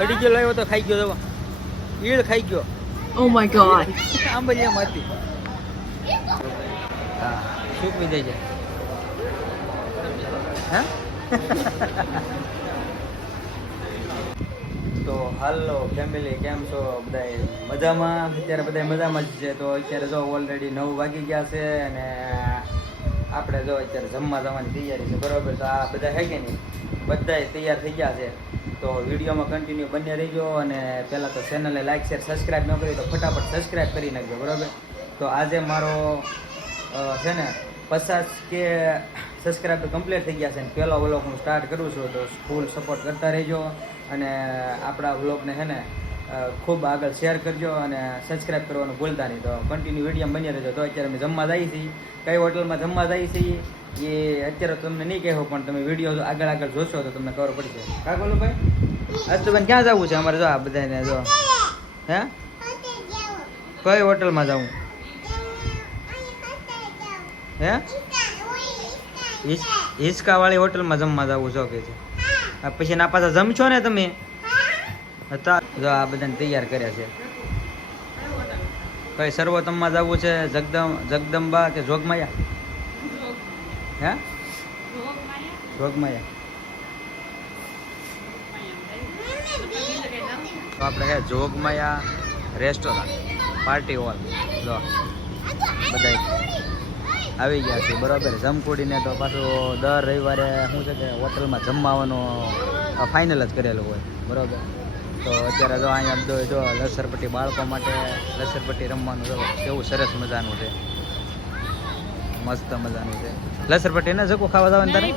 અડી ગયો લાવ્યો તો ખાઈ ગયો. ઈળ ખાઈ ગયો. Oh my god. આંબલિયામાં હતી. હા સૂકવી દેજે. હા તો હાલો ફેમિલી, કેમ છો બધા? મજામાં? અત્યારે બધા મજામાં જ છે. તો અત્યારે જો ઓલરેડી 9 વાગી ગયા છે અને આપણે જો અત્યારે જમવા જવાની તૈયારી છે, બરાબર? તો આ બધા હે કે નહીં, બધાય તૈયાર થઈ ગયા છે. તો વિડીયોમાં કન્ટિન્યુ બન્યા રહીજો અને પહેલાં તો ચેનલને લાઈક શેર સબસ્ક્રાઈબ ન કરી તો ફટાફટ સબસ્ક્રાઈબ કરી નાખજો, બરાબર? તો આજે મારો છે ને 50K સબસ્ક્રાઈબર કમ્પ્લીટ થઈ ગયા છે અને પહેલો વ્લોગ હું સ્ટાર્ટ કરું છું. તો ફૂલ સપોર્ટ કરતા રહેજો અને આપણા વ્લોગને છે ને ખૂબ આગળ શેર કરજો અને સબસ્ક્રાઈબ કરવાનું ભૂલતા નહીં. તો કન્ટિન્યુ વિડીયો બની રહેજો. તો અત્યારે અમે જમવા જઈએ છીએ. કઈ હોટલમાં જમવા જઈએ છીએ એ અત્યારે તમને નહીં કહેવો, પણ તમે વિડીયો આગળ જોશો તો તમને ખબર પડી જાય. કા બોલું ભાઈ? આજ તો ક્યાં જવું છે અમારે? જો આ બધાને જો હે કઈ હોટલમાં જવું હે? હિંચકાવાળી હોટલમાં જમવા જવું છો કે છે? પછી ના પાછા જમશો ને તમે? જો આ બધાને તૈયાર કર્યા છે. કઈ સર્વોત્તમમાં જવું છે? જગદંબા કે જોગમાયા? હે જોગમાયા. તો આપણે હે જોગમાયા રેસ્ટોરન્ટ પાર્ટી હોલ. જો બધા આવી ગયા છે, બરાબર? જમકુડીને તો પાછું દર રવિવારે શું છે કે હોટલમાં જમવાનું ફાઇનલ જ કરેલું હોય, બરાબર? તો અત્યારે જો અહીંયા જો લસરપટ્ટી બાળકો માટે લસરપટ્ટી રમવાનું જો કેવું સરસ મજાનું છે, મસ્ત મજાનું છે. લસરપટ્ટી ને જકો ખાવા જવાનું તારે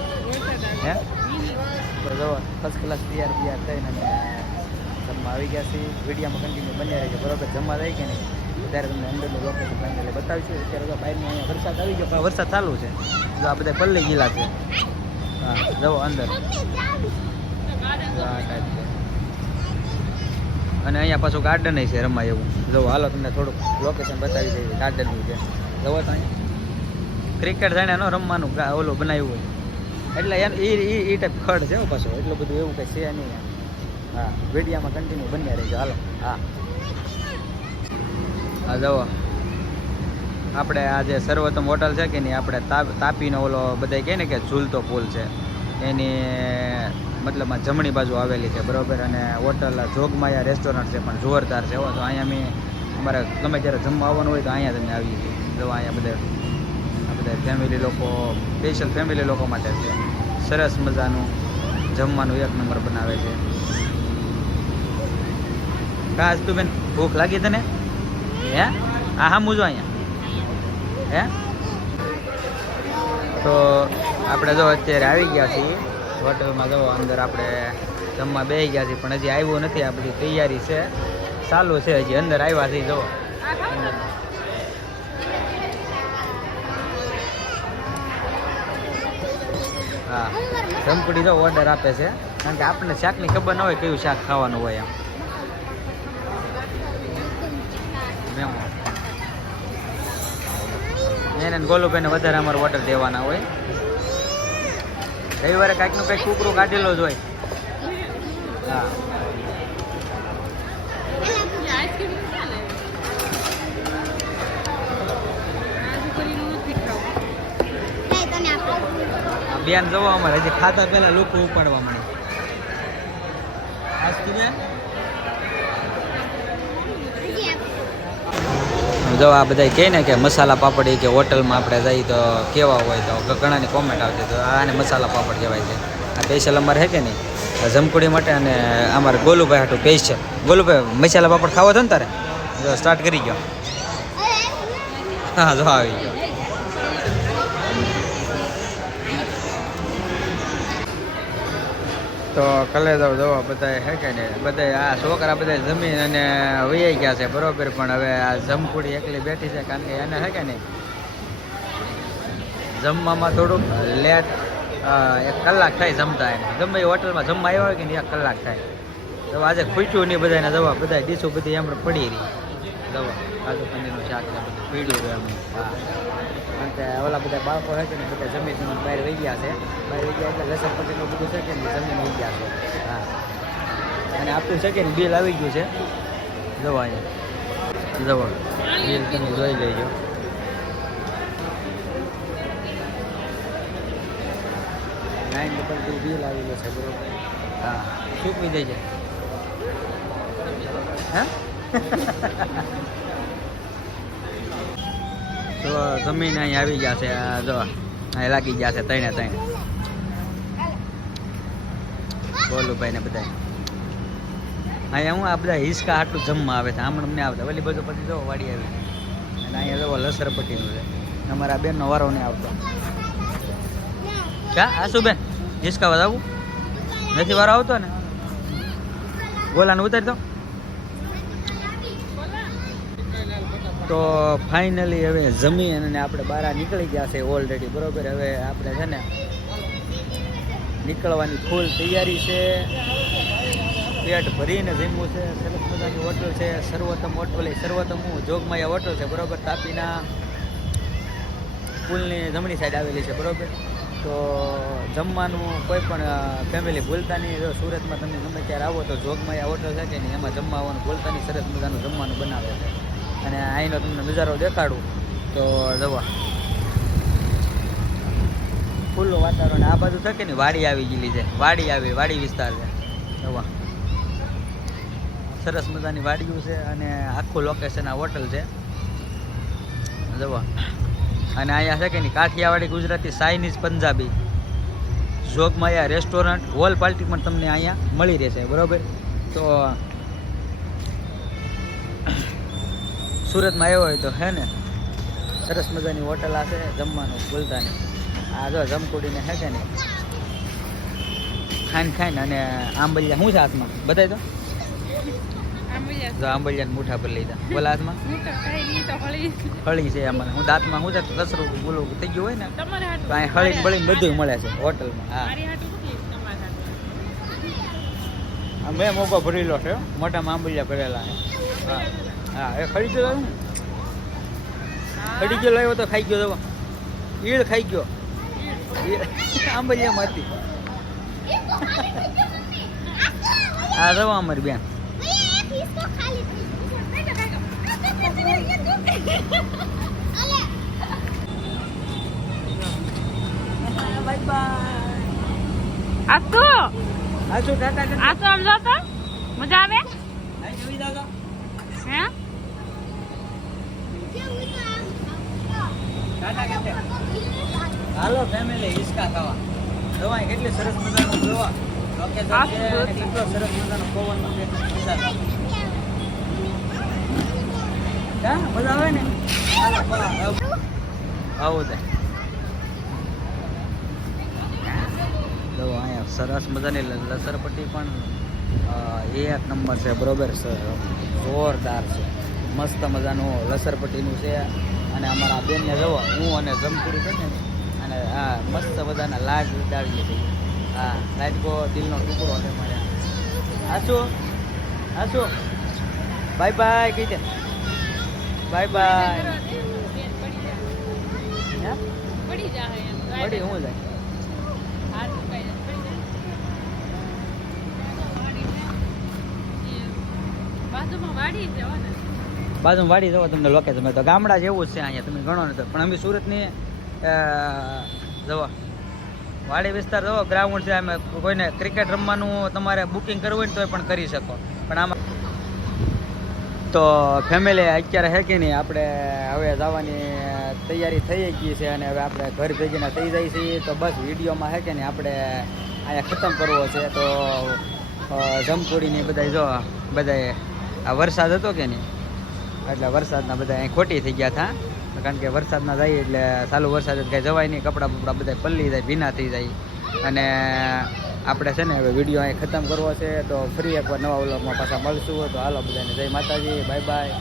હે? તો જો ફર્સ્ટ ક્લાસ તૈયાર થઈને જમવા આવી ગયા છે. વિડીયોમાં કન્ટિન્યુ બન્યા રહેજો, બરાબર? જમવા જાય કે નહીં ત્યારે તમને અંદરનું લોકેશન ફાઇનલી બતાવીશું. અત્યારે તો બહારની અહીંયા વરસાદ આવી ગયો, પણ વરસાદ ચાલુ છે. જો આ બધા પલ્લી ગયેલા છે. હા જવો અંદર આ ટાઈપ છે. અને અહીંયા પાછું ગાર્ડન છે રમાય એવું. જો હાલો તમને થોડુંક લોકેશન બતાવી દઈએ ગાર્ડનનું છે. જવો તો અહીંયા ક્રિકેટ જાણે ન રમવાનું ઓલું બનાવ્યું હોય એટલે એ ટાઈપ ખડ છે પાછો, એટલું બધું એવું કંઈ છે નહીં. હા વિડીયામાં કન્ટિન્યુ બન્યા રહેજો. હાલો હા હા જવો આપણે આ જે સર્વોત્તમ હોટલ છે કે નહીં, આપણે તાપીનો ઓલો બધા કહે ને કે ઝૂલતો પુલ છે એની મતલબમાં જમણી બાજુ આવેલી છે, બરાબર? અને હોટલ જોગમાયા રેસ્ટોરન્ટ છે, પણ જોરદાર છે. તો અહીંયા અમે અમારે ગમે ત્યારે જમવા આવવાનું હોય તો અહીંયા તમે આવીએ છીએ. જો અહીંયા આ બધા ફેમિલી લોકો, સ્પેશિયલ ફેમિલી લોકો માટે છે. સરસ મજાનું જમવાનું એક નંબર બનાવે છે. કાજ તું બેન ભૂખ લાગી તને હે? હા મૂજો અહીંયા હે? તો આપણે જો અત્યારે આવી ગયા છીએ હોટલમાં. જો અંદર આપણે જમવા બેસી ગયા છીએ, પણ હજી આવ્યો નથી. આ બધી તૈયારી છે, ચાલુ છે. હજી અંદર આવ્યા છીએ. જો હા જમકુડી જો ઓર્ડર આપે છે, કારણ કે આપણને શાકની ખબર ના હોય કયું શાક ખાવાનું હોય. એમ એને ગોલુભાઈને વધારે અમારો ઓર્ડર દેવાના હોય. રવિવારે કાંઈકનું કંઈક કુકરું કાઢેલો જ હોય. હા બેન જવો અમારે હજી ખાતા પહેલા લોકો ઉપાડવા મળે. જો આ બધા કહે ને કે મસાલા પાપડી કે હોટલમાં આપણે જઈએ તો કેવા હોય, તો ઘણાની કોમેન્ટ આવતી. તો આને મસાલા પાપડ કહેવાય છે. આ સ્પેશિયલ અમારે છે કે નહીં જમકુડી માટે, અને અમારે ગોલુભાઈ હાટું સ્પેશિયલ. ગોલુભાઈ મસાલા પાપડ ખાવો હતો ને તારે? જો સ્ટાર્ટ કરી ગયો. હા જો આવી ગયો. તો કલે જાવ જવા બધા હે કે ને બધા આ છોકરા બધા જમીન અને વૈયા ગયા છે, બરોબર? પણ હવે આ જમકુડી એકલી બેઠી છે, કારણ કે એને હે કે નહીં જમવામાં થોડુંક લેટ, 1 કલાક થાય જમતા. એને ગમે એ હોટલમાં જમવા આવ્યા હોય કે નહીં 1 કલાક થાય. તો આજે ખૂટ્યું નહીં બધાને જવા, બધા ડીશો બધી એમ પડી રહી જવા. કાજુ પનીરનું શાક ને બધું પીડ્યું એમ. હા કારણ કે ઓલા બધા બાળકો છે કે ને બધા જમીન બહાર વહી ગયા છે. બહાર વહી ગયા એટલે લસણ પટ્ટીનું બધું છે કે નહીં જમીન વહી ગયા છે. હા અને આપણું સેકન્ડ બિલ આવી ગયું છે. જવો અહીંયા જવો બિલ તમે જોઈ લેજો. $922 બિલ આવી ગયું છે બરોબર. હા શું પી દે છે હા તો જમીન અહીં આવી ગયા છે. જો અહીં લાગી ગયા છે ત્રણે બોલું ભાઈ ને બધા અહીંયા હું આ બધા હિસકા આટલું જમવા આવે છે. આમણ અમને આવતા ઓલી બધું પછી જો વાડી આવી અને અહીંયા જો લસરપટ્ટીનું છે. અમારા બેનનો વારો નહીં આવતો. ક્યાં આ શું બેન હિસકા વધાવું નથી વારો આવતો ને ગોલાને ઉતારી દો. તો ફાઇનલી હવે જમીન અને આપણે બહાર નીકળી ગયા છે ઓલરેડી બરોબર. હવે આપણે છે ને નીકળવાની ફૂલ તૈયારી છે. પેટ ભરીને જમવું છે. સરસ મજાની હોટલ છે સર્વોત્તમ હોટલ. સર્વોત્તમ હું જોગમાયા હોટલ છે બરોબર. તાપીના પુલની જમણી સાઈડ આવેલી છે બરોબર. તો જમવાનું કોઈ પણ ફેમિલી ભૂલતા નહીં. જો સુરતમાં તમે ગમે ત્યારે આવો તો જોગમાયા હોટલ છે કે નહીં એમાં જમવા આવવાનું ભૂલતા નહીં. સરસ મજાનું જમવાનું બનાવે છે અને અહીંનો તમને નજારો દેખાડું તો જવા ખુલ્લું વાતાવરણ. આ બાજુ থাকে ને વાડી આવી ગયેલી છે. વાડી વિસ્તાર છે જવા. સરસ મજાની વાડીઓ છે અને આખું લોકેશન આ હોટલ છે જવા. અને અહીંયા છે કે નહીં Kathiyawadi Gujarati Chinese Punjabi Jogmaya restaurant hall party પણ તમને અહીંયા મળી રહેશે બરોબર. તો સુરતમાં આવ્યો હોય તો હે ને સરસ મજાની હોટલ આ છે. જમવાનું ભૂલતા નહીં. આ જો જમકુડીને હે કે નહીં ખાઈને અને આંબલિયા શું છે હાથમાં બતાવી દો. જો આંબલિયા મૂઠા પર લીધા બોલા હાથમાં હળી છે એમાં. હું દાંતમાં શું છે કચરું બોલું થઈ ગયું હોય ને તો અહીં હળી બળીને બધું મળે છે હોટલમાં. હા મેં મોકો ભરેલો છે મોટામાં આંબલિયા ભરેલા છે. હા હા એ ખરીદ્યો લાવ્યો લાવ્યો તો ખાઈ ગયો જવા. ઈળ ખાઈ ગયો આંબલિયામાં હતી. હા જવા અમારી બેન મજા આવે હે હાલો ફેમિલી હિસકા ખાવા. જોવા કેટલી સરસ મજાનું જોવા લોકેશન છે અને કેટલો સરસ મજાનો પવન છે. મજા આવે ને આવું છે. જો અહીંયા સરસ મજાની લસરપટ્ટી પણ એક નંબર છે બરોબર. જોરદાર છે મસ્ત મજાનું લસરપટ્ટીનું છે. અને અમારા બેનને જવો હું અને જમપુરી છે ને અને હા મસ્ત બધાના લાડ ઉડાડીએ છીએ. હા લાડકો દિલનો ટુકડો છે મારે. હાચું બાય બાય કહી દે. Bye bye. પડી હું જાય બાજુમાં વાડી જવો તમને લોકેશન તો ગામડા જેવું જ છે અહીંયા તમે ગણો ને તો. પણ અમે સુરતની જવો વાડી વિસ્તાર જવો ગ્રાઉન્ડ છે. અમે કોઈને ક્રિકેટ રમવાનું તમારે બુકિંગ કરવું હોય ને તો પણ કરી શકો. પણ આમાં તો ફેમિલી અત્યારે હે કે નહીં આપણે હવે જવાની તૈયારી થઈ ગઈ છે અને હવે આપણે ઘર ભેગીના થઈ જાય છીએ. તો બસ વિડીયોમાં હે કે નહીં આપણે અહીંયા ખતમ કરવો છે. તો જમપુડીની બધા જો બધાએ આ વરસાદ હતો કે નહીં એટલે વરસાદના બધા અહીં ખોટી થઈ ગયા હતા. કારણ કે વરસાદના જાય એટલે ચાલુ વરસાદ કાંઈ જવાય નહીં. કપડાં બપડા બધા પલળી જાય ભીના થઈ જાય. અને આપણે છે ને હવે વિડીયો અહીં ખતમ કરવો છે. તો ફરી એકવાર નવા વ્લોગમાં પાછા મળશું. તો હાલો બધાને જય માતાજી બાય બાય.